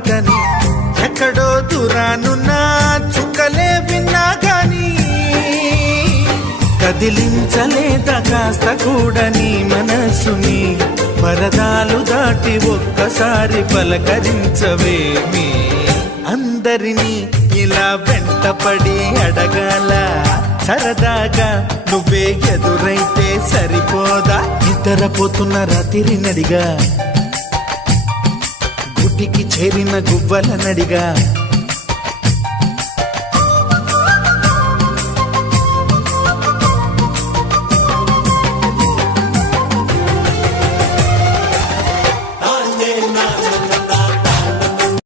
మాటని ఎక్కడో దూరానున్నా చుక్కలే విన్నా గాని కదిలించలేద కాస్త కూడా నీ మనసుని పరదాలు దాటి ఒక్కసారి పలకరించవేమి అందరినీ ఇలా వెంటపడి అడగాల సరదాగా నువ్వే ఎదురైతే సరిపోదా నిద్రపోతున్న రాత్రి నడిగా గుటికి చేరిన గువ్వల నడిగా